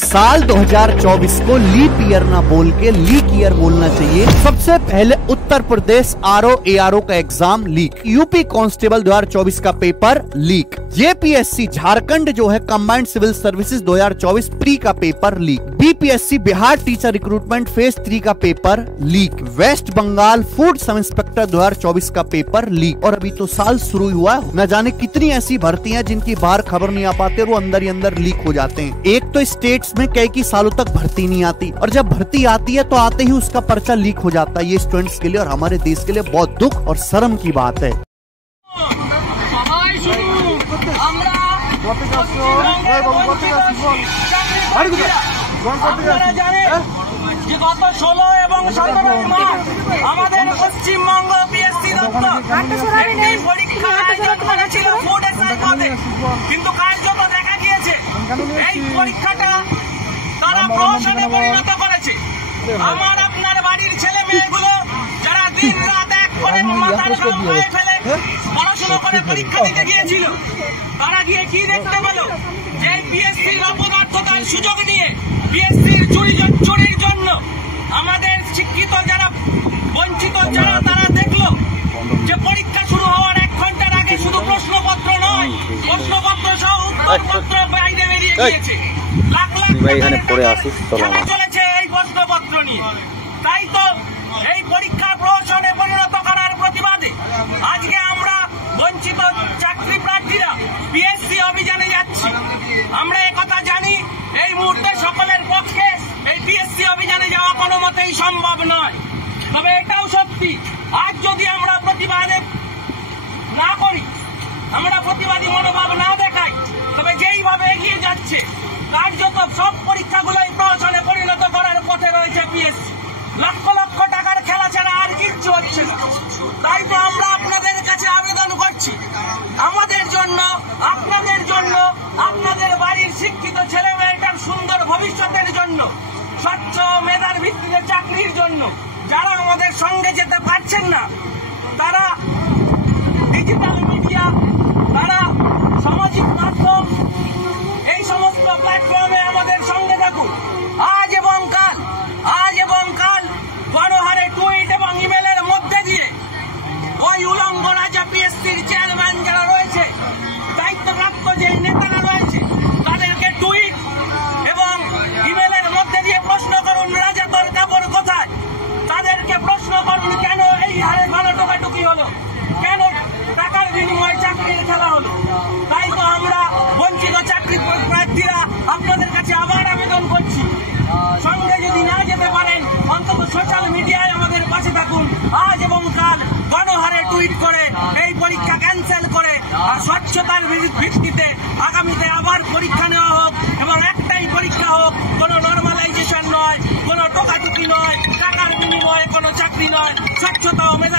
साल 2024 को leap year ना बोल के लीक ईयर बोलना चाहिए। सबसे पहले उत्तर प्रदेश आरओ एआरओ का एग्जाम लीक, यूपी कांस्टेबल 2024 का पेपर लीक, जेपीएससी झारखंड जो है कंबाइंड सिविल सर्विसेज 2024 प्री का paper leak, BPSC Bihar teacher recruitment phase 3 का paper leak, West Bengal food sub inspector 2024 का पेपर लीक। और अभी तो साल शुरू हुआ है, न जाने कितनी ऐसी भर्तियां जिनकी बाहर खबर नहीं आ पाते, वो अंदर ही अंदर लीक हो जाते हैं। एक तो स्टेट्स में कई सालों तक भर्ती नहीं आती, और जब भर्ती आती है तो आते ही उसका पर्चा लीक हो जाता है। ये स्टूडेंट्स के लिए और हमारे देश के लिए बहुत दुख और शर्म की बात है। গত 16 এবং 17 মার্চ আমাদের পশ্চিমবঙ্গ পিএসসি কিন্তু কার্যত দেখা গিয়েছে এই পরীক্ষাটা তারা প্রহসনে পরিণত করেছে। আমার আপনার বাড়ির ছেলে মেয়েগুলো যারা দিন রাত এক করে মাথার ঘাম পায়ে ফেলে পড়াশোনা করে পরীক্ষা দিতে গিয়েছিল, তারা গিয়ে কি দেখতে পেল যে পিএসসির অপদার্থতার সুযোগ নিয়ে পিএসসির চুরির জন্য আমাদের শিক্ষিত যারা বঞ্চিত যারা তারা দেখলো যে পরীক্ষা শুরু হওয়ার 1 ঘন্টার আগে শুধু প্রশ্নপত্র নয়, প্রশ্নপত্র সহ উত্তরপত্র বাইরে বেরিয়ে গিয়েছে। লাখ লাখ টাকা চলেছে এই প্রশ্নপত্র নিয়ে। তাই তো এই পরীক্ষা প্রহসনে পরিণত করার প্রতিবাদে আজকে আমরা বঞ্চিত চাকরি প্রার্থীরা পিএসসি অভিযানে যাচ্ছি। আমরা একথা জানি এই মুহূর্তে সকলের পক্ষে এই পিএসসি অভিযানে যাওয়া কোনো মতেই সম্ভব নয়। তবে এটাও সত্যি, আজ যদি আমরা প্রতিবাদে না করি, আমরা প্রতিবাদী মনোভাব না দেখাই, তবে যেইভাবে এগিয়ে যাচ্ছে কার্যত সব পরীক্ষাগুলোই প্রহসনে পরিণত করার পথে রয়েছে পিএসসি। লক্ষ লক্ষ টাকার খেলা ছাড়া আর কিচ্ছু হচ্ছে না। তাই তো আমরা আপনাদের কাছে আবেদন করছি, আমাদের জন্য, আপনাদের জন্য, আপনাদের বাড়ির শিক্ষিত ছেলে মেয়েটার সুন্দর ভবিষ্যতের জন্য, স্বচ্ছ মেধার ভিত্তিতে চাকরির জন্য যারা আমাদের সঙ্গে যেতে পারছেন না, তারা ডিজিটাল মিডিয়া, তারা সামাজিক মাধ্যম, এই সমস্ত প্ল্যাটফর্মে আমাদের সঙ্গে থাকুন। আজ এবং কাল গণহারে টুইট এবং ইমেলের মধ্যে দিয়ে ওই উলঙ্গ রাজা পিএসসির চেয়ারম্যান যারা রয়েছে, দায়িত্বপ্রাপ্ত যে নেতারা রয়েছে, তাদেরকে টুইট এবং ইমেলের মধ্যে দিয়ে প্রশ্ন করুন, রাজা তোর কাপড় কোথায়? তাদেরকে প্রশ্ন করুন, কেন এই হারে ভালো টোকাটুকি হলো, কেন টাকার বিনিময়ে চাকরির খেলা হলো। তাই তো আমরা বঞ্চিত চাকরি প্রার্থীরা আপনাদের কাছে আবার আবেদন করছি, সঙ্গে যদি না যেতে পারেন অন্তত সোশ্যাল মিডিয়ায় আমাদের পাশে থাকুন। আজ এবং কাল গণহারে টুইট করে এই পরীক্ষা ক্যান্সেল করে আর স্বচ্ছতার ভিত্তিতে আগামীতে আবার পরীক্ষা নেওয়া হোক, এবং একটাই পরীক্ষা হোক, কোনো নর্মালাইজেশন নয়, কোনো টোকাটুকি নয়, টাকার বিনিময়ে কোনো চাকরি নয়, স্বচ্ছতা ও মেধা